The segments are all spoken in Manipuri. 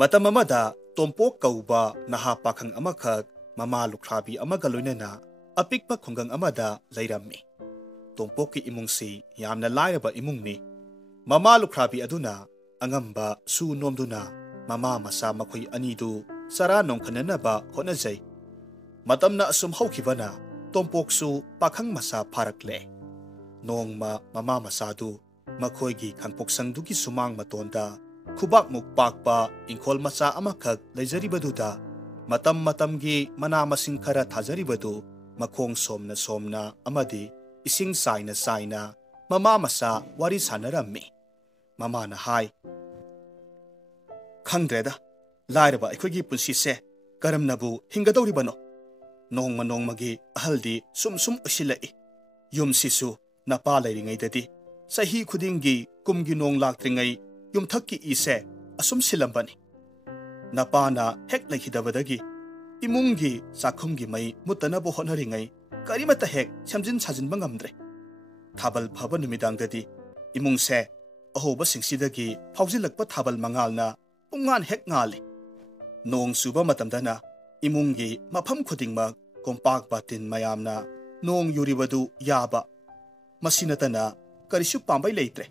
Matam amada tompok kauba naha pakhang amakhak mama lukhrabi amaga loinana apikpa khungang amada leirammi. Tompok ki imungsi yamna lairaba imungni. Mama lukhrabi aduna angamba su nomduna mama masa makhoi anidu sara nongkhananaba honajai. Matamna asum hawkhibana tompok su pakhang masa pharakle. Nongma mama masadu makhoigi khangpoksangdugi sumang matonda khubak mukpakpa ingkhol macha amakhak leijaribaduda matamgi mana masing khara thajaribadu makhong somna amadi ising saina mama masa wari sanarammi. Mama na hai khangdreda lairaba aikhoigi punsise karamnabu hingadoribano. Nongmagi ahaldi sum usilai yum sisu napa lairingaidadi sahi khudingi kumgi nong laktringai yumthakki ise asum silambani. Napana hek laihidabadagi imungi sakhumgi mai mutanabu honharingai karimata hek samjin sajinba ngamdre. Thabal phaba numidangdadi imungse ahoba singsidagi phawjilakpa thabal mangalna pungan hek ngali. Nong suba matamdana imungi mafam khudingmak kompak batin mayamna nong yuribadu yaba masinatana karisu pambai leitre.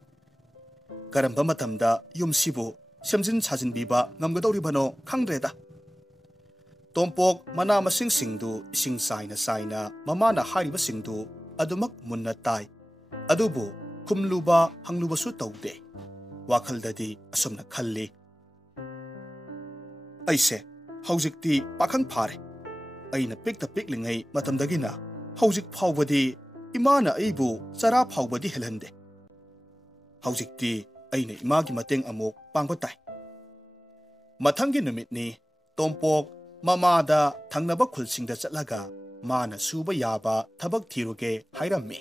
Karamba matamda yumsibu samjin sajinbiba ngamgadoribano khangdreda. Tompok mana masing singdu ising saina mamana hariba singdu adumak munna tai adubu kumluba hangluba su tawde. Wakhaldadi asumna khalli aise haujikti pakhang phare aina pikta piklingai matamdagina haujik phawbadi imana aibu chara phawbadi helhande. Haujikti aina imagi mateng amuk pangbatai. Mathangi numitni tompok mamada thangnaba khulsingda chatlaga mana suba yaba thabak thiruge hairammi.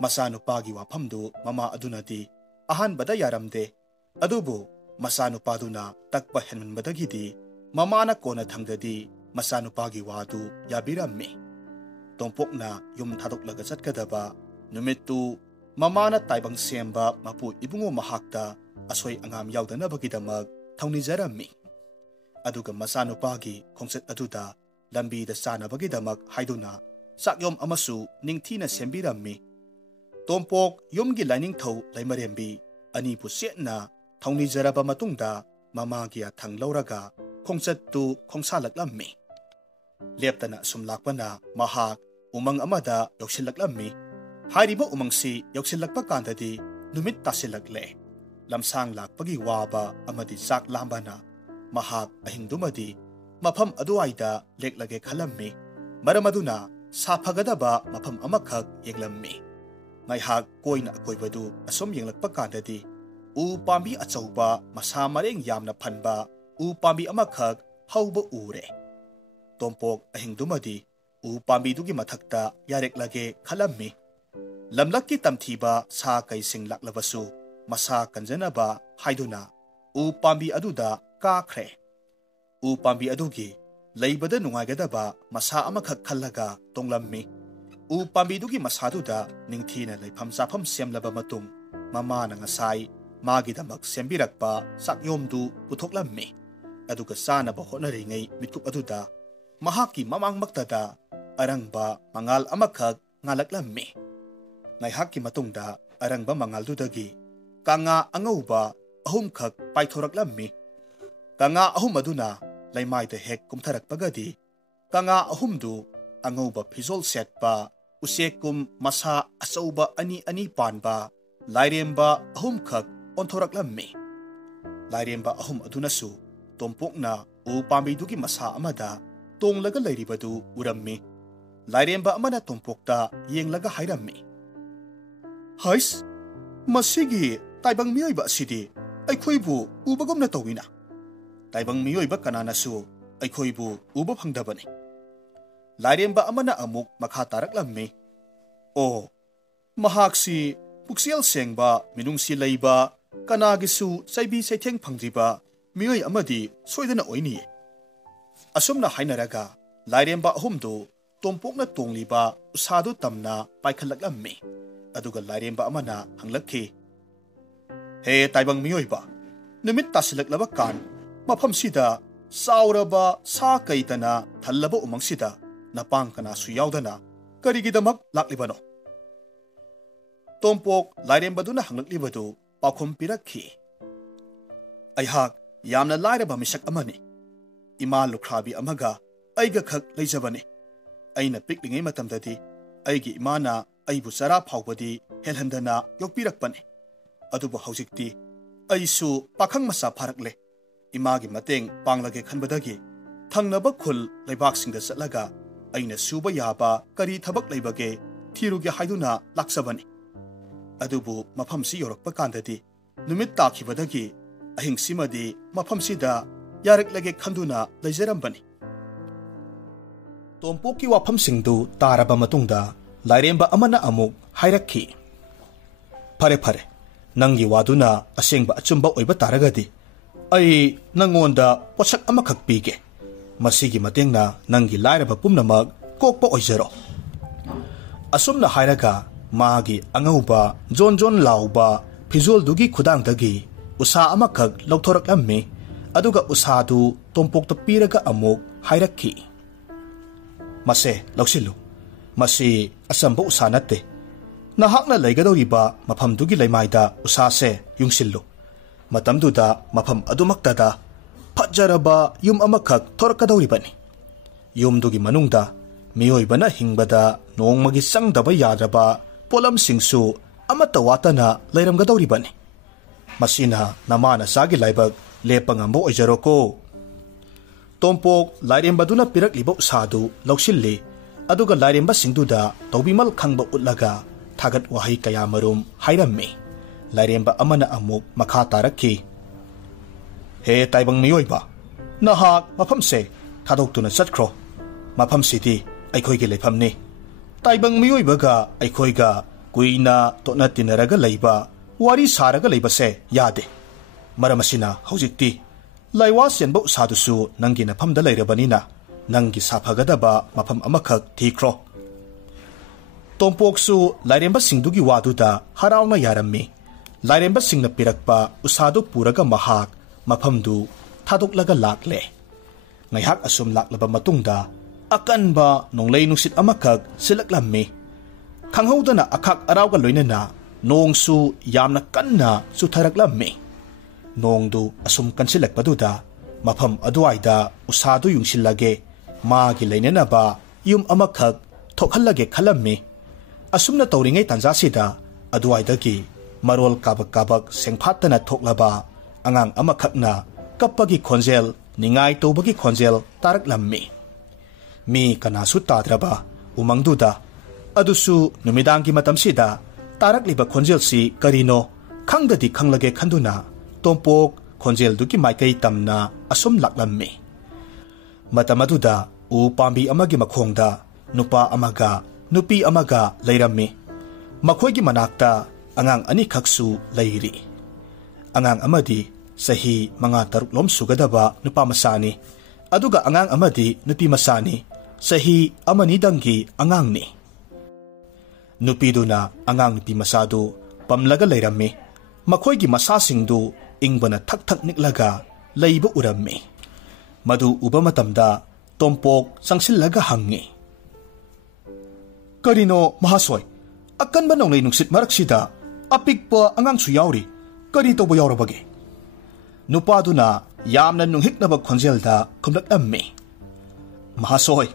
Masanupagi wafamdu mama adunadi ahanbada yaramde adubu masanupaduna takpa henmanbadagidi mamana kona thangdadi masanupagi wadu yabirammi. Tompokna yum thadoklaga chatkadaba numittu mamana taibang semba mapu ibungo mahakta asoi angam yaudanabagidamak thaunijarammi. Aduga masanupagi khongset aduda lambida sanabagidamak haiduna sakyom amasu ningthina sembirammi. Tompok yumgi lining thau laimarembi anipu setna thaunijaraba matungda mamagi athang lauraga khongchattu khongsalaklammi. Leptana sumlakpana mahak umang amada yoksilaklammi. Hariba umangsi yoksilakpa kandadi numit tasilakle. Lamsang lakpagi waba amadi sak lambana mahak ahingdumadi mafam aduaida leklage khalammi. Maramaduna safagadaba mafam amakhak yenglammi. Ngaihak koina akoibadu asom yenglakpa kandadi u pambi achauba masa mareng yamna phanba u pambi amakhak hauba ure. Tompok ahingdumadi u pambi dugi mathakta yareklage khalammi. Lamlakki tamthiba sa kaising laklabasu masa kanjanaba haiduna u pambi aduda kakhre. U pambi adugi leibada nungaigadaba masa amakhak khallaga tonglammi. U pambi dugi masaduda ningthina leifam chafam semlaba matung mamana ngasai magidamak sembirakpa sakyomdu puthoklammi. Aduga sanaba honnaringai mitup aduda mahaki mamangmaktada arangba mangal amakhak ngalaklammi. Ngaihakki matungda arangba mangaludagi kanga angauba ahumkhak paithoraklammi. Kanga ahum aduna laimaida hek kumtharakpagadi kanga ahumdu angauba phizol setpa usekum masa achauba ani panba lairemba ahumkhak onthoraklammi. Lairemba ahum adunasu tompokna u pambidugi masa amada tonglaga lairibadu urammi. Lairemba amana tompokta yenglaga hairammi. Hais masigi taibang miyoiba asidi aikhoibu ubagomna tawina. Taibang miyoiba kananasu aikhoibu uba phangdabani. Lairemba amana amuk makha taraklammi. O mahaksi puksial sengba minungsi leiba kanagisu saibi saitheng phangjiba miyoi amadi soidana oini. Asumna hainaraga lairemba ahumdu tompokna tongliba usadu tamna paikhalaklammi. Aduga lairemba amana hanglakhi. He taibang miyoiba numit tasilaklaba kan ꯃꯐꯝꯁꯤꯗ ꯆꯥꯎꯔꯕ ꯁꯥ ꯀꯩꯇꯅ ꯊꯜꯂꯕ ꯎꯃꯪꯁꯤꯗ ꯅꯄꯥꯡ ꯀꯅꯥꯁꯨ ꯌꯥꯎꯗꯅ ꯀꯔꯤꯒꯤꯗꯃꯛ ꯂꯥꯛꯂꯤꯕꯅꯣ? ꯇꯣꯝꯄꯣꯛ ꯂꯥꯏꯔꯦꯝꯕꯗꯨꯅ ꯍꯪꯂꯛꯂꯤꯕꯗꯨ ꯄꯥꯎꯈꯨꯝ ꯄꯤꯔꯛꯈꯤ꯫ ꯑꯩꯍꯥꯛ ꯌꯥꯝꯅ ꯂꯥꯏꯔꯕ ꯃꯤꯁꯛ ꯑꯃꯅꯤ꯫ ꯏꯃꯥ ꯂꯨꯈ꯭ꯔꯥꯕꯤ ꯑꯃꯒ ꯑꯩꯒ ꯈꯛ ꯂꯩꯖꯕꯅꯤ꯫ ꯑꯩꯅ ꯄꯤꯛꯂꯤꯉꯩ ꯃꯇꯝꯗꯗꯤ ꯑꯩꯒꯤ ꯏꯃꯥꯅ ꯑꯩꯕꯨ ꯆꯔꯥ ꯐꯥꯎꯕꯗꯤ ꯍꯦꯜꯍꯟꯗꯅ ꯌꯣꯛꯄꯤꯔꯛꯄꯅꯤ꯫ ꯑꯗꯨꯕꯨ ꯍꯧꯖꯤꯛꯇꯤ ꯑꯩꯁꯨ ꯄꯥꯈꯪ ꯃꯆꯥ ꯐꯥꯔꯛꯂꯦ꯫ ꯏꯃꯥꯒꯤ ꯃꯇꯦꯡ ꯄꯥꯡꯂꯒꯦ ꯈꯟꯕꯗꯒꯤ ꯊꯪꯅꯕ ꯈꯨꯜ ꯂꯩꯕꯥꯛꯁꯤꯡꯗ ꯆꯠꯂꯒ ꯑꯩꯅ ꯁꯨꯕ ꯌꯥꯕ ꯀꯔꯤ ꯊꯕꯛ ꯂꯩꯕꯒꯦ ꯊꯤꯔꯨꯒꯦ ꯍꯥꯏꯗꯨꯅ ꯂꯥꯛꯆꯕꯅꯤ꯫ ꯑꯗꯨꯕꯨ ꯃꯐꯝꯁꯤ ꯌꯧꯔꯛꯄ ꯀꯥꯟꯗꯗꯤ ꯅꯨꯃꯤꯠ ꯇꯥꯈꯤꯕꯗꯒꯤ ꯑꯍꯤꯡꯁꯤꯃꯗꯤ ꯃꯐꯝꯁꯤꯗ ꯌꯥꯔꯛꯂꯒꯦ ꯈꯟꯗꯨꯅ ꯂꯩꯖꯔꯝꯕꯅꯤ꯫ ꯇꯣꯝꯄꯣꯛꯀꯤ ꯋꯥꯐꯝꯁꯤꯡꯗꯨ ꯇꯥꯔꯕ ꯃꯇꯨꯡꯗ ꯂꯥꯏꯔꯦꯝꯕ ꯑꯃꯅ ꯑꯃꯨꯛ ꯍꯥꯏꯔꯛꯈꯤ꯫ ꯐꯔꯦ ꯐꯔꯦ, ꯅꯪꯒꯤ ꯋꯥꯗꯨꯅ ꯑꯁꯦꯡꯕ ꯑꯆꯨꯝꯕ ꯑꯣꯏꯕ ꯇꯥꯔꯒꯗꯤ ꯑꯩ ꯅꯪꯉꯣꯟꯗ ꯄꯣꯠꯁꯛ ꯑꯃꯈꯛ ꯄꯤꯒꯦ꯫ ꯃꯁꯤꯒꯤ ꯃꯇꯦꯡꯅ ꯅꯪꯒꯤ ꯂꯥꯏꯔꯕ ꯄꯨꯝꯅꯃꯛ ꯀꯣꯛꯄ ꯑꯣꯏꯖꯔꯣ꯫ ꯑꯁꯨꯝꯅ ꯍꯥꯏꯔꯒ ꯃꯥꯒꯤ ꯑꯉꯧꯕ ꯖꯣꯟ ꯖꯣꯟ ꯂꯥꯎꯕ ꯐꯤꯖꯣꯜꯗꯨꯒꯤ ꯈꯨꯗꯥꯡꯗꯒꯤ ꯎꯁꯥ ꯑꯃꯈꯛ ꯂꯧꯊꯣꯔꯛꯂꯝꯃꯤ꯫ ꯑꯗꯨꯒ ꯎꯁꯥꯗꯨ ꯇꯣꯝꯄꯣꯛꯇ ꯄꯤꯔꯒ ꯑꯃꯨꯛ ꯍꯥꯏꯔꯛꯈꯤ꯫ ꯃꯁꯦ ꯂꯧꯁꯤꯜꯂꯨ꯫ ꯃꯁꯤ ꯑꯆꯝꯕ ꯎꯁꯥ ꯅꯠꯇꯦ꯫ ꯅꯍꯥꯛꯅ ꯂꯩꯒꯗꯧꯔꯤꯕ ꯃꯐꯝꯗꯨꯒꯤ ꯂꯩꯃꯥꯏꯗ ꯎꯁꯥꯁꯦ ꯌꯨꯡꯁꯤꯜꯂꯨ꯫ ꯃꯇꯝꯗꯨꯗ ꯃꯐꯝ ꯑꯗꯨꯃꯛꯇꯗ ꯐꯖꯔꯕ ꯌꯨꯝ ꯑꯃꯈꯛ ꯊꯣꯔꯛꯀꯗꯧꯔꯤꯕꯅꯤ꯫ ꯌꯨꯝꯗꯨꯒꯤ ꯃꯅꯨꯡꯗ ꯃꯤꯑꯣꯏꯕꯅ ꯍꯤꯡꯕꯗ ꯅꯣꯡꯃꯒꯤ ꯆꯪꯗꯕ ꯌꯥꯗ꯭ꯔꯕ ꯄꯣꯠꯂꯝꯁꯤꯡꯁꯨ ꯑꯃꯠꯇ ꯋꯥꯠꯇꯅ ꯂꯩꯔꯝꯒꯗꯧꯔꯤꯕꯅꯤ꯫ ꯃꯁꯤꯅ ꯅꯃꯥ ꯅꯆꯥꯒꯤ ꯂꯥꯏꯕꯛ ꯂꯦꯞꯄ ꯉꯝꯕ ꯑꯣꯏꯖꯔꯣꯀꯣ꯫ ꯇꯣꯝꯄꯣꯛ ꯂꯥꯏꯔꯦꯝꯕꯗꯨꯅ ꯄꯤꯔꯛꯂꯤꯕ ꯎꯁꯥꯗꯨ ꯂꯧꯁꯤꯜꯂꯤ꯫ ꯑꯗꯨꯒ ꯂꯥꯏꯔꯦꯝꯕꯁꯤꯡꯗꯨꯗ ꯇꯧꯕꯤꯃꯜ ꯈꯪꯕ ꯎꯠꯂꯒ ꯊꯥꯒꯠ ꯋꯥꯍꯩ ꯀꯌꯥꯃꯔꯨꯝ ꯍꯥꯏꯔꯝꯃꯤ꯫ ꯂꯥꯏꯔꯦꯝꯕ ꯑꯃꯅ ꯑꯃꯨꯛ ꯃꯈꯥ ꯇꯥꯔꯛꯈꯤ꯫ ꯍꯦ ꯇꯥꯏꯕꯪ ꯃꯤꯑꯣꯏꯕ, ꯅꯍꯥꯛ ꯃꯐꯝꯁꯦ ꯊꯥꯗꯣꯛꯇꯨꯅ ꯆꯠꯈ꯭ꯔꯣ꯫ ꯃꯐꯝꯁꯤꯗꯤ ꯑꯩꯈꯣꯏꯒꯤ ꯂꯩꯐꯝꯅꯤ꯫ ꯇꯥꯏꯕꯪ ꯃꯤꯑꯣꯏꯕꯒ ꯑꯩꯈꯣꯏꯒ ꯀꯨꯏꯅ ꯇꯣꯠꯅ ꯇꯤꯟꯅꯔꯒ ꯂꯩꯕ, ꯋꯥꯔꯤ ꯁꯥꯔꯒ ꯂꯩꯕꯁꯦ ꯌꯥꯗꯦ꯫ ꯃꯔꯝ ꯑꯁꯤꯅ ꯍꯧꯖꯤꯛꯇꯤ ꯂꯥꯏꯋꯥ ꯆꯦꯟꯕ ꯎꯁꯥꯗꯨꯁꯨ ꯅꯪꯒꯤ ꯅꯐꯝꯗ ꯂꯩꯔꯕꯅꯤꯅ ꯅꯪꯒꯤ ꯁꯥꯐꯒꯗꯕ ꯃꯐꯝ ꯑꯃꯈꯛ ꯊꯤꯈ꯭ꯔꯣ꯫ ꯇꯣꯝꯄꯣꯛꯁꯨ ꯂꯥꯏꯔꯦꯝꯕꯁꯤꯡꯗꯨꯒꯤ ꯋꯥꯗꯨꯗ ꯍꯔꯥꯎꯅ ꯌꯥꯔꯝꯃꯤ꯫ ꯂꯥꯏꯔꯦꯝꯕꯁꯤꯡꯅ ꯄꯤꯔꯛꯄ ꯎꯁꯥꯗꯨ ꯄꯨꯔꯒ ꯃꯍꯥꯛ ꯃꯐꯝꯗꯨ ꯊꯥꯗꯣꯛꯂꯒ ꯂꯥꯛꯂꯦ꯫ ꯉꯥꯏꯍꯥꯛ ꯑꯁꯨꯝ ꯂꯥꯛꯂꯕ ꯃꯇꯨꯡꯗ ꯑꯀꯟꯕ ꯅꯣꯡꯂꯩ ꯅꯨꯡꯁꯤꯠ ꯑꯃꯈꯛ ꯁꯤꯜꯂꯛꯂꯝꯃꯤ꯫ ꯈꯪꯍꯧꯗꯅ ꯑꯈꯥꯛ ꯑꯔꯥꯎꯒ ꯂꯣꯏꯅꯅ ꯅꯣꯡꯁꯨ ꯌꯥꯝꯅ ꯀꯟꯅ ꯆꯨꯊꯔꯛꯂꯝꯃꯤ꯫ ꯅꯣꯡꯗꯨ ꯑꯁꯨꯝ ꯀꯟꯁꯤꯜꯂꯛꯄꯗꯨꯗ ꯃꯐꯝ ꯑꯗꯨꯋꯥꯏꯗ ꯎꯁꯥꯗꯨ ꯌꯨꯡꯁꯤꯜꯂꯒꯦ, ꯃꯥꯒꯤ ꯂꯩꯅꯅꯕ ꯌꯨꯝ ꯑꯃꯈꯛ ꯊꯣꯛꯍꯜꯂꯒꯦ ꯈꯜꯂꯝꯃꯤ꯫ ꯑꯁꯨꯝꯅ ꯇꯧꯔꯤꯉꯩ ꯇꯥꯟꯖꯥꯁꯤꯗ ꯑꯗꯨꯋꯥꯏꯗꯒꯤ ꯃꯔꯣꯜ ꯀꯥꯕꯛ ꯀꯥꯕꯛ ꯁꯦꯡꯐꯥꯠꯇꯅ ꯊꯣꯛꯂꯕ ꯑꯉꯥꯡ ꯑꯃꯈꯛꯅ ꯀꯞꯄꯒꯤ ꯈꯣꯟꯖꯦꯜ, ꯅꯤꯡꯉꯥꯏ ꯇꯧꯕꯒꯤ ꯈꯣꯟꯖꯦꯜ ꯇꯥꯔꯛꯂꯝꯃꯤ꯫ ꯃꯤ ꯀꯅꯥꯁꯨ ꯇꯥꯗ꯭ꯔꯕ ꯎꯃꯪꯗꯨꯗ, ꯑꯗꯨꯁꯨ ꯅꯨꯃꯤꯗꯥꯡꯒꯤ ꯃꯇꯝꯁꯤꯗ ꯇꯥꯔꯛꯂꯤꯕ ꯈꯣꯟꯖꯦꯜꯁꯤ ꯀꯔꯤꯅꯣ ꯈꯪꯗꯗꯤ ꯈꯪꯂꯒꯦ ꯈꯟꯗꯨꯅ ꯇꯣꯝꯄꯣꯛ ꯈꯣꯟꯖꯦꯜꯗꯨꯒꯤ ꯃꯥꯏꯀꯩ ꯇꯝꯅ ꯑꯁꯨꯝ ꯂꯥꯛꯂꯝꯃꯤ꯫ ꯃꯇꯝ ꯑꯗꯨꯗ ꯎ ꯄꯥꯝꯕꯤ ꯑꯃꯒꯤ ꯃꯈꯣꯡꯗ ꯅꯨꯄꯥ ꯑꯃꯒ ꯅꯨꯄꯤ ꯑꯃꯒ ꯂꯩꯔꯝꯃꯤ꯫ ꯃꯈꯣꯏꯒꯤ ꯃꯅꯥꯛꯇ ꯑꯉꯥꯡ ꯑꯅꯤꯈꯛꯁꯨ ꯂꯩꯔꯤ꯫ ꯑꯉꯥꯡ ꯑꯃꯗꯤ ꯆꯍꯤ 5-6 ꯁꯨꯒꯗꯕ ꯅꯨꯄꯥ ꯃꯆꯥꯅꯤ꯫ ꯑꯗꯨꯒ ꯑꯉꯥꯡ ꯑꯃꯗꯤ ꯅꯨꯄꯤ ꯃꯆꯥꯅꯤ, ꯆꯍꯤ 1-2ꯗꯪꯒꯤ ꯑꯉꯥꯡꯅꯤ꯫ ꯅꯨꯄꯤꯗꯨꯅ ꯑꯉꯥꯡ ꯅꯨꯄꯤ ꯃꯆꯥꯗꯨ ꯄꯝꯂꯒ ꯂꯩꯔꯝꯃꯤ꯫ ꯃꯈꯣꯏꯒꯤ ꯃꯁꯥꯁꯤꯡꯗꯨ ꯏꯪꯕꯅ ꯊꯛ ꯊꯛ ꯅꯤꯛꯂꯒ ꯂꯩꯕ ꯎꯔꯝꯃꯤ꯫ ꯃꯗꯨ ꯎꯕ ꯃꯇꯝꯗ ꯇꯣꯝꯄꯣꯛ ꯆꯪꯁꯤꯜꯂꯒ ꯍꯪꯉꯤ꯫ ꯀꯔꯤꯅꯣ ꯃꯍꯥꯁꯣꯏ? ꯑꯀꯟꯕ ꯅꯣꯡꯂꯩ ꯅꯨꯡꯁꯤꯠ ꯃꯔꯛꯁꯤꯗ ꯑꯄꯤꯛꯄ ꯑꯉꯥꯡꯁꯨ ꯌꯥꯎꯔꯤ꯫ ꯀꯔꯤ ꯇꯧꯕ ꯌꯥꯎꯔꯕꯒꯦ? ꯅꯨꯄꯥꯗꯨꯅ ꯌꯥꯝꯅ ꯅꯨꯡꯍꯤꯛꯅꯕ ꯈꯣꯟꯖꯦꯜꯗ ꯈꯨꯝꯂꯛꯂꯝꯃꯤ꯫ ꯃꯍꯥꯁꯣꯏ,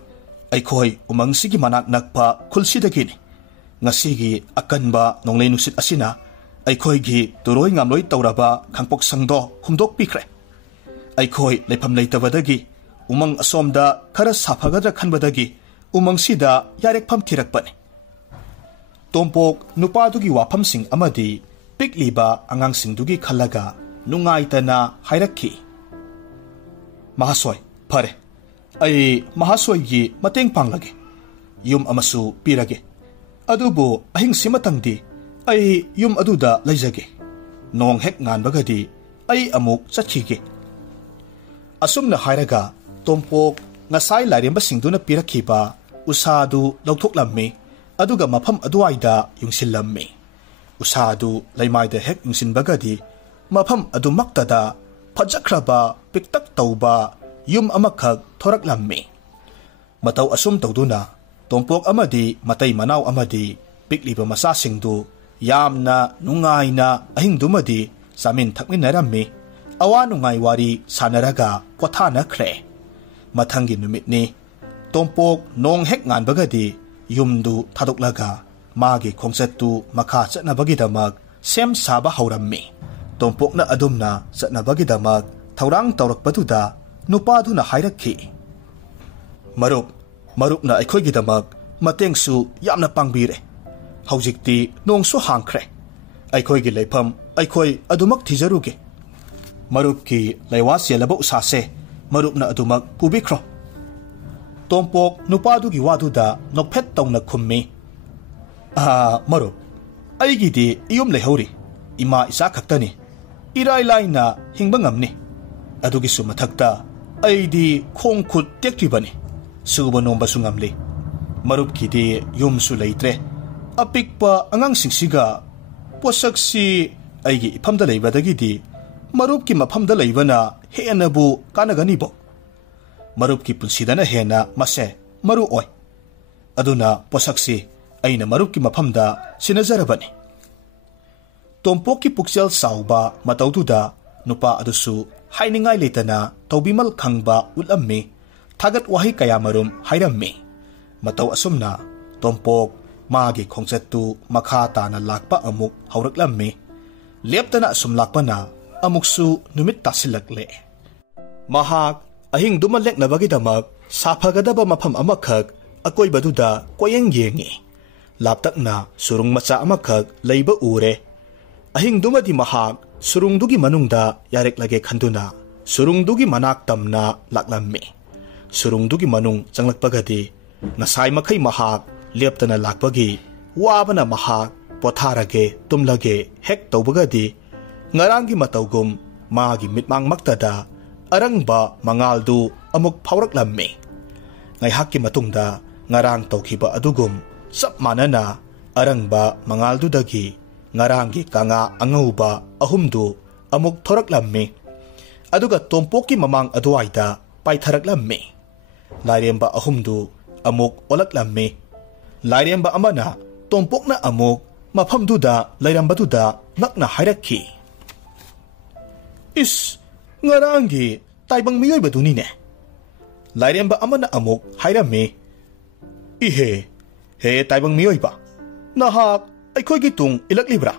ꯑꯩꯈꯣꯏ ꯎꯃꯪꯁꯤꯒꯤ ꯃꯅꯥꯛ ꯅꯛꯄ ꯈꯨꯜꯁꯤꯗꯒꯤꯅꯤ꯫ ꯉꯁꯤꯒꯤ ꯑꯀꯟꯕ ꯅꯣꯡꯂꯩ ꯅꯨꯡꯁꯤꯠ ꯑꯁꯤꯅ ꯑꯩꯈꯣꯏꯒꯤ ꯇꯨꯔꯣꯏ ꯉꯥꯝꯂꯣꯏ ꯇꯧꯔꯕ ꯈꯥꯡꯄꯣꯛꯁꯪꯗꯣ ꯍꯨꯝꯗꯣꯛꯄꯤꯈ꯭ꯔꯦ꯫ ꯑꯩꯈꯣꯏ ꯂꯩꯐꯝ ꯂꯩꯇꯕꯗꯒꯤ ꯎꯃꯪ ꯑꯁꯣꯝꯗ ꯈꯔ ꯁꯥꯐꯒꯗ꯭ꯔꯥ ꯈꯟꯕꯗꯒꯤ ꯎꯃꯪꯁꯤꯗ ꯌꯥꯔꯦꯛꯐꯝ ꯊꯤꯔꯛꯄꯅꯤ꯫ ꯇꯣꯝꯄꯣꯛ ꯅꯨꯄꯥꯗꯨꯒꯤ ꯋꯥꯐꯝꯁꯤꯡ ꯑꯃꯗꯤ ꯄꯤꯛꯂꯤꯕ ꯑꯉꯥꯡꯁꯤꯡꯗꯨꯒꯤ ꯈꯜꯂꯒ ꯅꯨꯡꯉꯥꯏꯇꯅ ꯍꯥꯏꯔꯛꯈꯤ꯫ ꯃꯍꯥꯁꯣꯏ, ꯐꯔꯦ, ꯑꯩ ꯃꯍꯥꯁꯣꯏꯒꯤ ꯃꯇꯦꯡ ꯄꯥꯡꯂꯒꯦ꯫ ꯌꯨꯝ ꯑꯃꯁꯨ ꯄꯤꯔꯒꯦ꯫ ꯑꯗꯨꯕꯨ ꯑꯍꯤꯡꯁꯤꯃꯇꯪꯗꯤ ꯑꯩ ꯌꯨꯝ ꯑꯗꯨꯗ ꯂꯩꯖꯒꯦ꯫ ꯅꯣꯡ ꯍꯦꯛ ꯉꯥꯟꯕꯒꯗꯤ ꯑꯩ ꯑꯃꯨꯛ ꯆꯠꯈꯤꯒꯦ꯫ ꯑꯁꯨꯝꯅ ꯍꯥꯏꯔꯒ ꯇꯣꯝꯄꯣꯛ ꯉꯁꯥꯏ ꯂꯥꯏꯔꯦꯝꯕꯁꯤꯡꯗꯨꯅ ꯄꯤꯔꯛꯈꯤꯕ ꯎꯁꯥꯗꯨ ꯂꯧꯊꯣꯛꯂꯝꯃꯤ꯫ ꯑꯗꯨꯒ ꯃꯐꯝ ꯑꯗꯨꯋꯥꯏꯗ ꯌꯨꯡꯁꯤꯜꯂꯝꯃꯤ꯫ ꯎꯁꯥꯗꯨ ꯂꯩꯃꯥꯏꯗ ꯍꯦꯛ ꯌꯨꯡꯁꯤꯟꯕꯒꯗꯤ ꯃꯐꯝ ꯑꯗꯨꯃꯛꯇꯗ ꯐꯖꯈ꯭ꯔꯕ piktak tauba yum amakak thoraklami. Mataw asum tawduna, tompok amadi matay manaw amadi pikliba masasingdu yamna nungay na ahingdumadi samin thakminarami awa nungay wari sanaraga pothana kre. Mathanggi numit ni tompok nong hek nganbagadi yumdu thadoklaga magi khongchattu makha chatnabagidamag sem saba haurammi. Tompok na adumna chatnabagidamag thaurang tawrakpaduda nupaduna hairakhi. Marup na aikhoigidamag matengsu yamna pangbire. Haujikti nongsu hangkre. Aikhoigi leifam aikhoi adumak thijaruge. Marupki laiwasya laba usase marupna adumak pubikro. Tompok nupadugi waduda nokphet tawna khummi. Marup, aigidi iyum leihori. Ima isa khaktani. Irai laina hingba ngamni. Adugisu mathakta aidi khongkhut tektribani. Suba nombasu ngamli. Marupkidi yumsu leitre. Apikpa angang singsiga posaksi aigi iphamda leibadagidi marupki mafhamda leibana henabu kanaganibo. Marupki punsidana hena mase maru oi. Aduna posaksi aina marupki mafhamda sinazarabani. Tompokki puksel sauba mataududa nupa adusu hainingai leitana taubimal khangba ulammi thagat wahi kaya marum hairammi. Mataw asumna tompok magi khongchattu makha tana lakpa amuk hauraklammi. Leptana asum lakpana amuksu numit tasilakle. Mahak ahing dumalek nabagidamak sapagadaba mafam amakhak akoibaduda koyeng yengi. Laptakna surung macha amakhak leiba ure. Ahing dumadi mahak surungdugi manungda yareklage khanduna surungdugi manak tamna laklammi. Surungdugi manung changlakpagadi nasai makai mahak leptana lakpagi wabana mahak potharage tumlage hek tawbagadi ngarangi matawgum magi mitmang maktada arangba mangaldu amuk phawraklammi. Ngaihakki matungda ngarang tawkhiba adugum sap manana arangba mangaldudagi ngarangi kanga angauba ahumdu amuk thoraklammi. Aduga tompokki mamang aduaida paitharaklammi. Lairemba ahumdu amuk olaklammi. Lairemba amana tompokna amuk mafhamduda lairambaduda ngakna hairakhi. Is ngarangi taibang miyoybadunine. Lairemba amana amuk hairammi. Ihe taibang miyoyba nahak aikhoigi tung ilaklibra.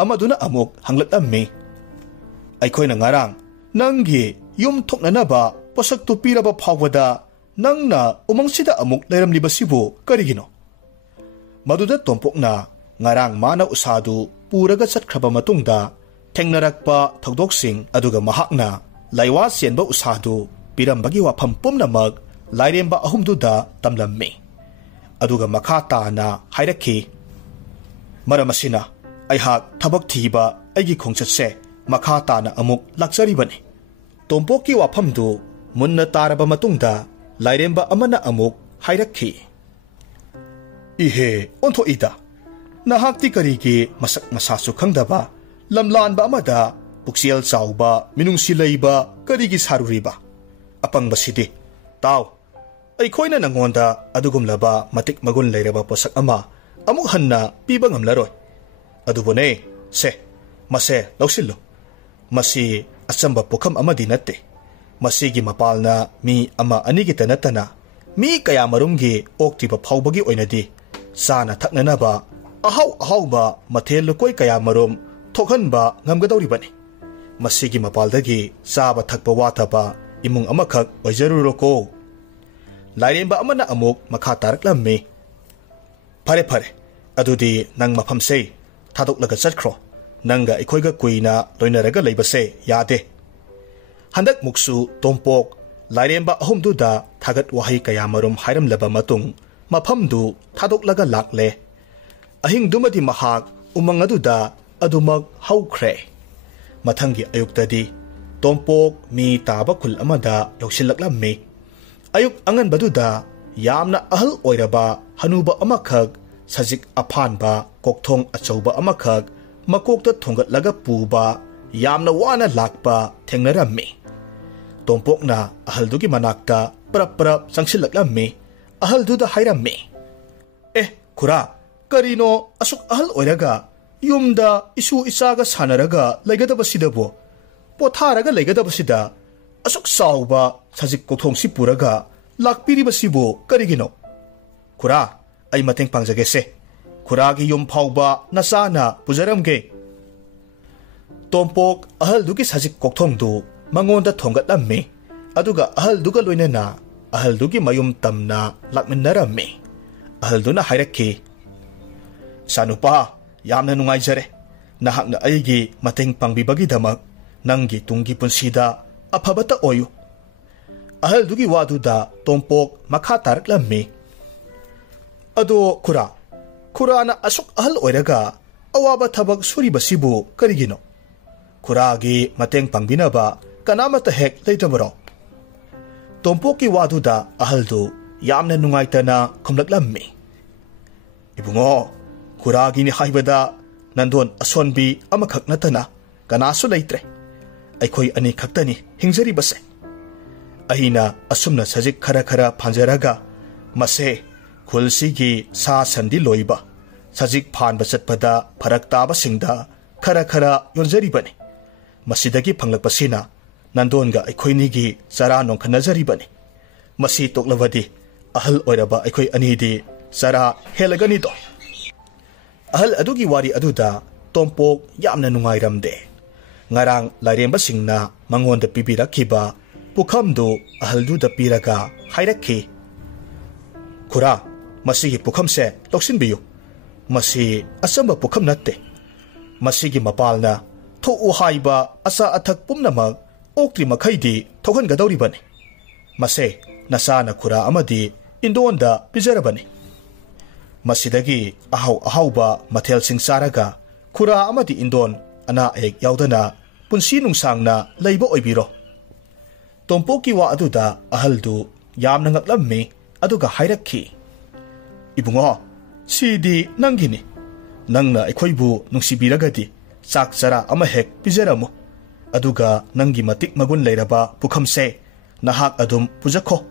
Amaduna amuk hanglatlammi. Aikhoina ngarang nanggi yum thoknanaba posaktu piraba phawbada nangna umangsida amuk lairamlibasibu karigino. Maduda tompokna ngarang mana usadu puraga chatkraba matungda thengnarakpa thokdoksing aduga mahakna laiwa sienba usadu pirambagi wafam pumnamak lairemba ahumduda tamlammi. Aduga makha tana hairakhi. Maramasina aihak thabak thiba aigi khongchatse makha tana amuk lakjaribani. Tompokki wafamdu munna taraba matungda lairemba amana amuk hairakhi. Ihe ontho ida nahakti karigi masak masasu khangdaba lamlanba amada puksiel chauba minungsi leiba karigi saruriba. Apangbasidi taw aikhoina nangonda adugumlaba matik magun leiraba posak ama amuk hanna piba ngamlaroi. Adubone se mase lausillo. Masi achamba pokham amadi natte. Masigi mapalna mi ama anigita natana mi kaya marumgi oktiba phawbagi oinadi sana thaknanaba ahau-ahauba mathel lokoi kaya marum thokhanba ngamgadawribani. Masigi mapaldagi saba thakpa wathaba imung amakhak oijaruroko. Lairemba amana amuk makha taraklammi. Phare adudi nang mafamse thadoklaga chatkro. Nanga ikhoiga kuina loinaraga leibase yade. Handak muksu tompok lairemba ahumduda thagat wahi kaya marum hairamlaba matung mafamdu thadoklaga lakle. Ahing dumadi mahak umangaduda adumak haukhre. Mathangi ayuktadi tompok mi taba khul amada yausilaklammi. Ayuk angan baduda yamna ahal oiraba hanuba amakhak sajik aphanba kokthong achauba amakhak makokta thongatlaga puba yamna wana lakpa thengnarammi. Tompokna ahaldugi manakta prap sangsilaklammi, ahalduda hairammi. Kura, karino asuk ahal oiraga, yumda isu isaga sanaraga laigadabasidabu, potharaga laigadabasida, asuk sauba sajik kothongsi puraga, lakpiribasibu karigino. Kura, ay mateng pangjagese. Kuragi yum phauba nasana pujaramge. Tompok ahaldugi sajik kothongdu mangonda thongatlammi, aduga ahalduga loinana ahaldugi mayum tamna lakminnarammi. Ahalduna hairaki. Sanupa, yamna nungaijare. Nahakna aigi mateng pangbibagidamag nanggi tunggi punsida aphabata oyu. Ahaldugi waduda tompok makataraklammi. Ado kura na asuk ahal oiraga awaba thabag suribasibu karigino. Kuragi mateng pangbinaba kanamata hek leitabaro. Tompoki waduda ahaldu yamna nungaitana kumlaklammi. Ibungo, kuragi ni haibada nandon asonbi amakak natana kanaso leitre. Aikoi ani kaktani hingzari base. Ahina asumna sajik kara panjaraga mase kulsigi sa sandi loiba. Sajik pan basat pada paraktaba singda kara yonjari bane. Masidagi panglakpasina nandon ga aikoi nigi saranong kanajari bane. Masi toklawadi ahal oiraba aikoi anidi sara helagani do. Ahal adugi wari aduda tompok yamna nungairamde. Ngarang lairemba singna mangonda pibirakiba pukhamdu ahalduda piraga hairaki. Kura, masigi pukhamse loksinbiyu. Masi asamba pukham natte. Masigi mapalna tho'u haiba asa athak pumnamag okri makhaidi thokan gadawribane. Mase nasana kura amadi indonda pijarabani. Masidagi ahauba mathel sing saraga kura amadi indon ana ek yaudana punsi nungsangna leiba oibiro. Tompoki wa aduda ahaldu yamna ngaklammi aduga hairakki. Ibungo, sidi nangini. Nangna aikhoibu nungsibiragadi sak sara ama hek pijaramu. Aduga nangi matik magun leiraba pukhamse nahak adum pujakho.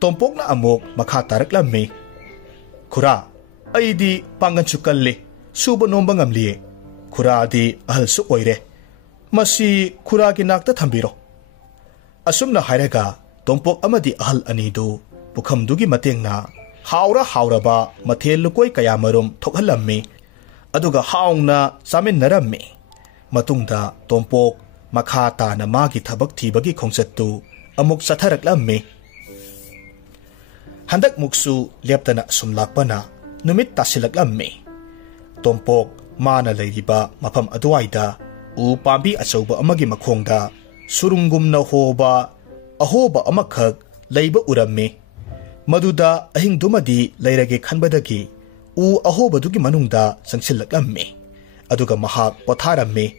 Tompokna amok makha taraklammi. Kura, aidi panganchu kalli, suba nomba ngamliye. Kura di ahalsu oire. Masi kura ki nakta thambiro. Asumna hairaga tompok amadi ahal anidu pukhamdugi matengna hauraba mathel lukoi kayamarum thokhalammi. Aduga haungna saminnarammi. Matungda tompok makha tana magi thabak thibagi khongsattu amuk satharaklammi. Handak muksu leptana sumlakpana numit tasilaklammi. Tompok mana leiriba mapam aduaida u pambi achauba amagi makhongda surungumna hoba ahoba amakhak leiba urammi. Maduda ahingdumadi leirage khanbadagi u ahobadugi manungda sangsilaklammi. Aduga mahak potharammi.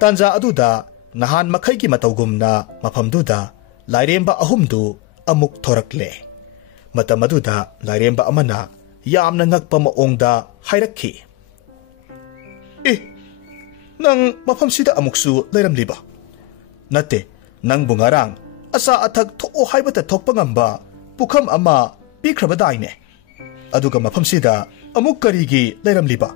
Tanja aduda nahan makhaigi matawgumna mapamduda lairemba ahumdu amuk thorakle. Matamaduda lairemba amana yamna ngakpa maongda hairakki. Nang mapamsida amuksu leiramliba. Nate, nang bungarang asa athak tho'o haibata thokpa ngamba pukham ama pikrabadaine. Aduga mapamsida amuk karigi leiramliba.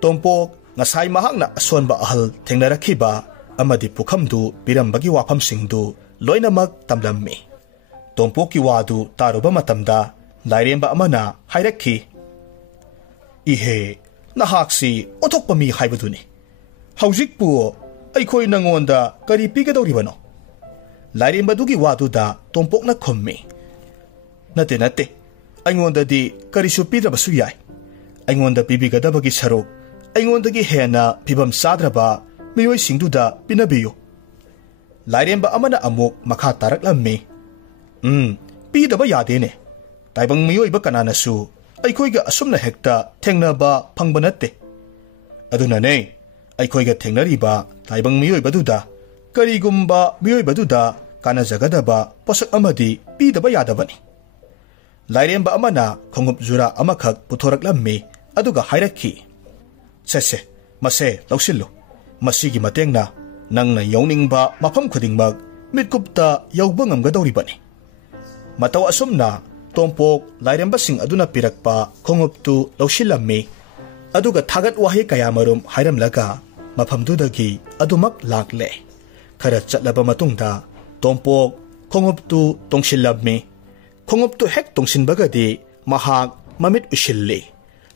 Tompok ngasai mahakna asonba ahal thengnarakhiba amadi pukhamdu pirambagi wafamsingdu loinamak tamlammi. Tompoki wadu taruba matamda lairemba amana hairakki. Ihe, nahaksi othokpa mi haibaduni. Haujikpu aikoi nangonda kari pigadawribano. Lairembadugi waduda tompokna khommi. Nate, aingondadi karisu pidrabasu yai. Aingonda pibigadabagi saruk aingondagi hena pibam sadraba miyoi singduda pinabiyo. Lairemba amana amuk makha taraklammi. Pidaba yadene. Taibang miyoiba kananasu aikoiga asumna hekta thengnaba phangba natte. Adunane aikoiga thengnariba taibang miyoibaduda karigumba miyoibaduda kanajagadaba posak amadi pidaba yadabani. Lairemba amana khongup jura amakhak puthoraklammi aduga hairakki. Sese mase lausillo Masigi matengna nangna yauningba mafam khudingmak mitkupta yauba ngamgadoribani. Mataw asumna Tompok lairembasing aduna pirakpa khonguptu lawsilammi aduga thagat wahi kayamarum hairamlaga mafamdudagi adumak lakle. Khara chatlaba matungda Tompok khonguptu tongsillammi. Khonguptu hek tongsinbagadi mahak mamit usilli.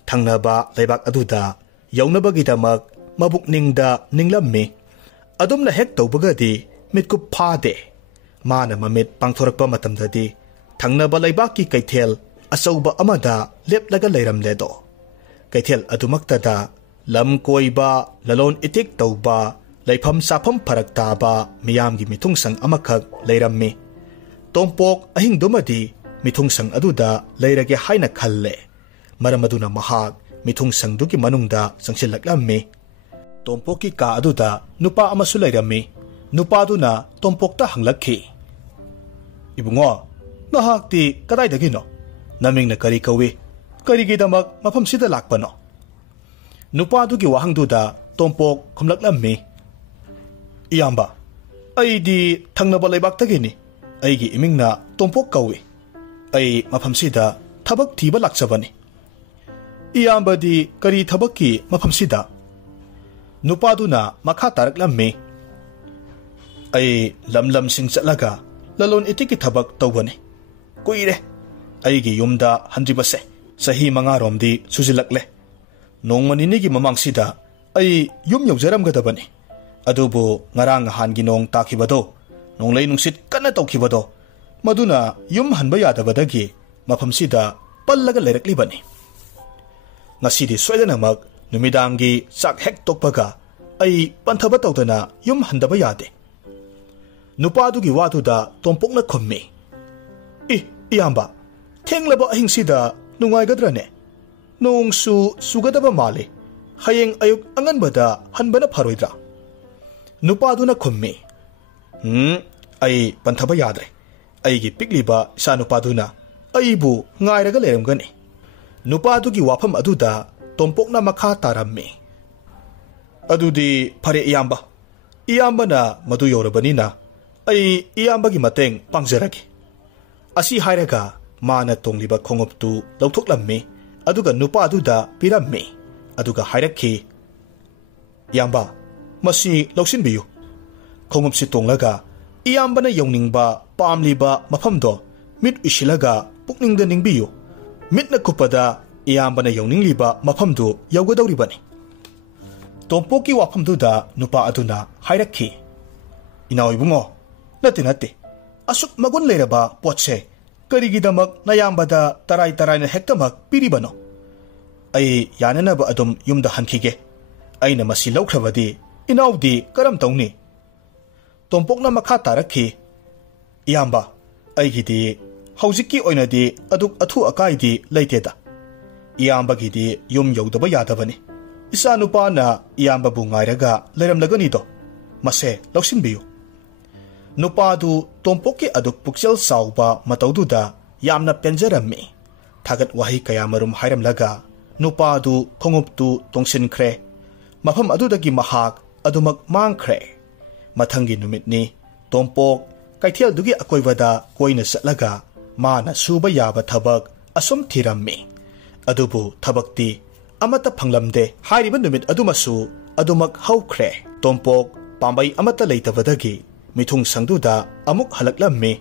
Thangnaba laibak aduda yaunabagidamak mabukningda ninglammi. Adumna hek tawbagadi mitkup phade. Mana mamit pangthorakpa matamdadi Thangnaba laibaki kaithel asauba amada leplaga leiramledo. Kaithel adumaktada lam koiba lalon itik tauba laifam safam parak taba miyamgi mitungsang amakak leirammi. Tompok ahingdumadi mitungsang aduda leirage haina khalle. Maramaduna mahak mitungsang duki manungda sangsilaklammi. Tompoki ka aduda nupa amasu leirammi. Nupaduna tompokta hanglakhi. Ibungo, nahakti kadaydagino? Naming na kari kawi, karigidamak mapamsida lakpano. Nupadugi wahangduda tompok kumlaklammi. Iyamba, ay di thangnaba laybaktagini, ay gi iming na tompok kawi. Ay mapamsida tabak tiba laksabani. Iyamba di kari tabaki mapamsida. Nupaduna makataraklammi. Ay lamlam sing salaga lalon itiki tabak tawbani. Kuire, aigi yumda handribase, sahi mangaromdi suzilakle. Nong maninigi mamangsida, ay yum yawjaram gadabani. Adubo ngarang hanginong takibado, nong laynungsit kana tawkibado, maduna yum hanbayadabadagi, mapamsida pallaga layraklibani. Ngasidi swedanamak, numidangi sak hek tokpaga, ay pantabatawdana yum handabayade. Nupadugi watuda tompok na kummi. Iyamba, tenglaba ahingsida nungaygadrane. Nung sugadaba mali, hayeng ayuk anganbada hanbana paroidra. Nupado na kummi. Ay pantaba yadre. Ay gi pikliba sa nupado na, ay bu ngayraga leremgani. Nupado gi wapam aduda tompok na makatarammi. Adudi pare iyamba. Iyamba na maduyorabanina, ay iyamba gi mateng pangzaragi. Asi hairaga mana tongliba khonguptu lawthoklammi aduga nupa aduda pirammi aduga hairakhi Iyamba masi lawsinbiyu khongupsi tonglaga iyambana yawningba pamliba mafamdo mit usilaga pukningda ningbiyu mitna kupada iyambana yawningliba mafamdu yawgadawribani Tompoki wafamduda nupa aduna hairakhi Inaw nate asuk magun leiraba potse karigidamak nayambada taray na hektamak piribano ay yananaba adum yumda hankige ay na masilawkrabadi inawdi karam tawni tompok na makatarakhi Iyamba ay gidi hauziki oinadi aduk athu akaidi leiteda Iyamba gidi yum yawdaba yadabani isa nupa na iyamba bu ngairaga leiramlaganido mase lawsinbiyu Nupadu tompoki aduk puksel sauba mataududa yamna penjarammi. Thagat wahi kayamarum hairamlaga nupadu khonguptu tongsinkre. Mafam adudagi mahak adumak mangkre. Mathangi numitni tompok kaithel dugi akoivada koina satlaga mana suba yaba thabak asum thirammi. Adubu thabakti amata phanglamde hairiba numit adumasu adumak haukre. Tompok pambai amata leitabadagi Mithung sangduda amuk halaklammi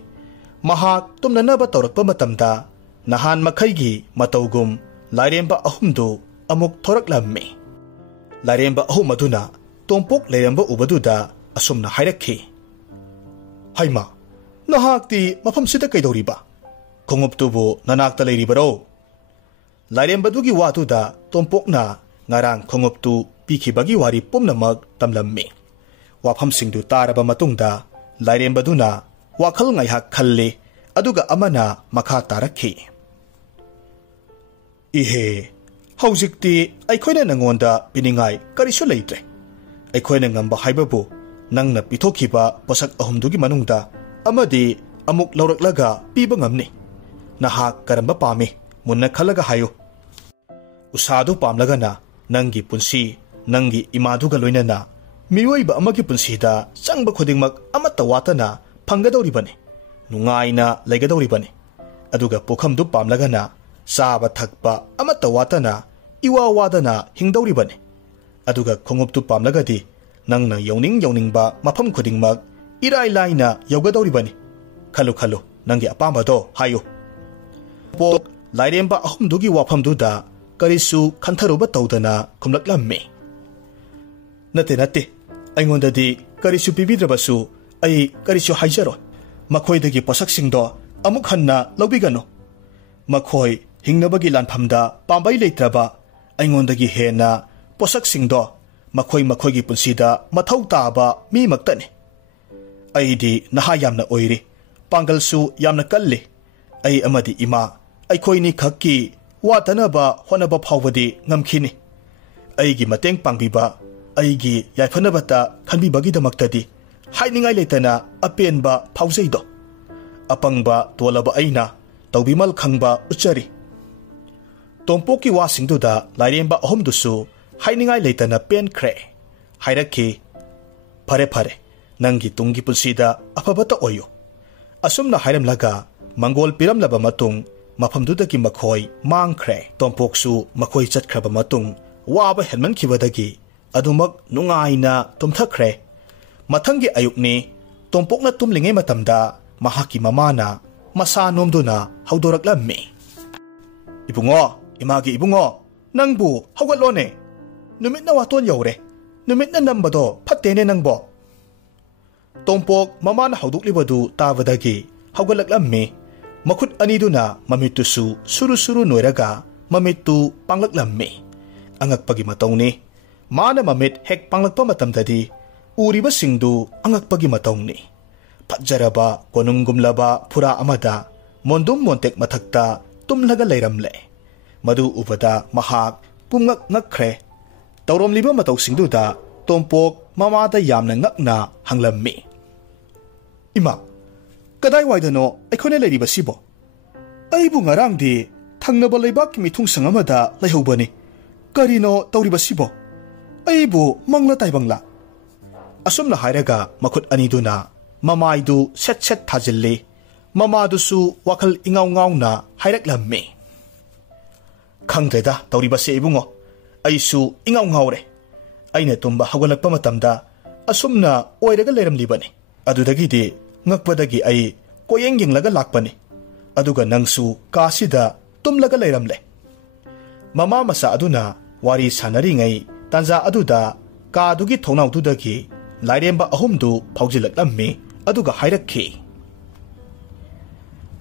mahak tumnanaba tawrakpa matamda nahan makhaygi matawgum lairemba ahumdu amuk thoraklammi lairemba ahum aduna tompok lairemba ubaduda asumna hairakhi Haima nahakti mafamsida kaidawriba khonguptubu nanakta leiribaro lairembadugi watuda tompokna ngarang khonguptu pikhibagi wari pumnamak tamlammi Wafamsingdu taraba matungda lairembaduna wakhal ngaihak khalli aduga amana makha tarakhi Ihe haujikti aikhoina nangonda piningai karisu leitre aikhoina ngamba haibabu nangna pithokiba posak ahumdugi manungda amadi amuk lauraklaga piba ngamni nahak karamba pami munna khalaga hayo usadu pamlagana nangi punsi nangi imaduga loinana Miyoiba amagi punsida changba khudingmak amata watana phanggadoribani nungaina laigadoribani aduga pokhamdu pamlagana saba thakpa amata watana iwa wadana hingdoribani aduga khonguptu pamlagadi nangna youningba mafam khudingmak irai laina yogadoribani khalu khalu nangi apambado hayu pok lairemba ahumdugi wafamduda karisu khantharuba tawdana khumlaklamme nate aingondadi karisu pibidrabasu ai karisu haijaro makhoidagi posaksingdo amuk hanna lobigano makhoi hingnabagi lanphamda pambai leitraba aingondagi hena posaksingdo makhoigi punsida mathau taba mi maktani aidi naha yamna oiri pangalsu yamna kalli ai amadi ima aikhoini khakki watanaba honaba phawbadi ngamkhini aigi mateng pangbiba aigi yaifanabata khanbibagidamaktadi hainingai leitana apenba phawjaido apangba tolaba aina tawbimal khangba uchari tompoki wasingduda lairemba ahomdusu hainingai leitana pen khre hairakhi phare nangi tungi pulsida afabata oyo asumna hairamlaga mangol piramlaba matung mafamdudagi makhoi mangkhre tompoksu makhoi chatkraba matung waba helman khibadagi adumak nungaina tumthakre mathangi ayukni tompokna tumlingai matamda mahaki mamana masa nomduna haudoraklammi ibungo imagi ibungo nangbu hawgatlone numitna waton yawre numitna nambado phattene nangbo tompok mamana hauduklibadu tabadagi hawgalaklammi makhut aniduna mamittusu suru noiraga mamittu panglaklammi angakpagi matawni mana mamit hek panglakpa matamdadi uriba singdu angakpagi matawni phajaraba konungumlaba phura amada mondum montek mathakta tumlaga leiramle madu ubada mahak pumngak ngakkhre tawromliba matawsingduda tompok mamada yamna ngakna hanglammi ima kadai waidano aikhone leiriba sibo aibu ngarangdi thangnaba leibak mithung sangamada laihobani karino tawriba sibo aibu mangla taibangla asumna hairaga makhut aniduna mamaidu set thajilli mamadusu wakhal ingaw-ngawna hairaklammi khangdreda tawriba se ibungo aisu ingaw-ngawre aina tumba hawgalakpa matamda asumna oiraga leiramlibani adudagidi ngakpadagi ai koyeng yenglaga lakpani aduga nangsu kasida tumlaga leiramle mama masa aduna wari sanaringai tanja aduda kadugi thonawdudagi lairemba ahumdu phawjilaklammi aduga hairakhi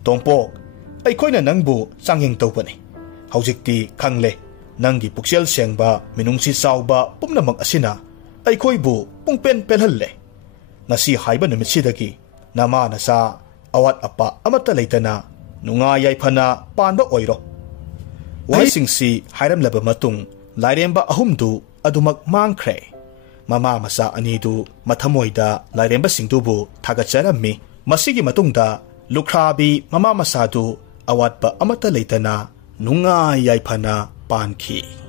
tompok aikhoina nangbu changyeng tawbani haujikti khangle nangi puksel sengba minungsi chawba pumnamak asina aikhoibu pungpen pelhalle ngasi haiba numitsidagi nama nasa awat apa amata leitana nunga yaifana panba oiro waisingsi hairamlaba matung lairemba ahumdu adumak mangkhre mama masa anidu mathamoida lairemba singdubu thagacharami masigi matungda lukhrabi mama masadu awatpa amata leitana nunga yaifana pankhi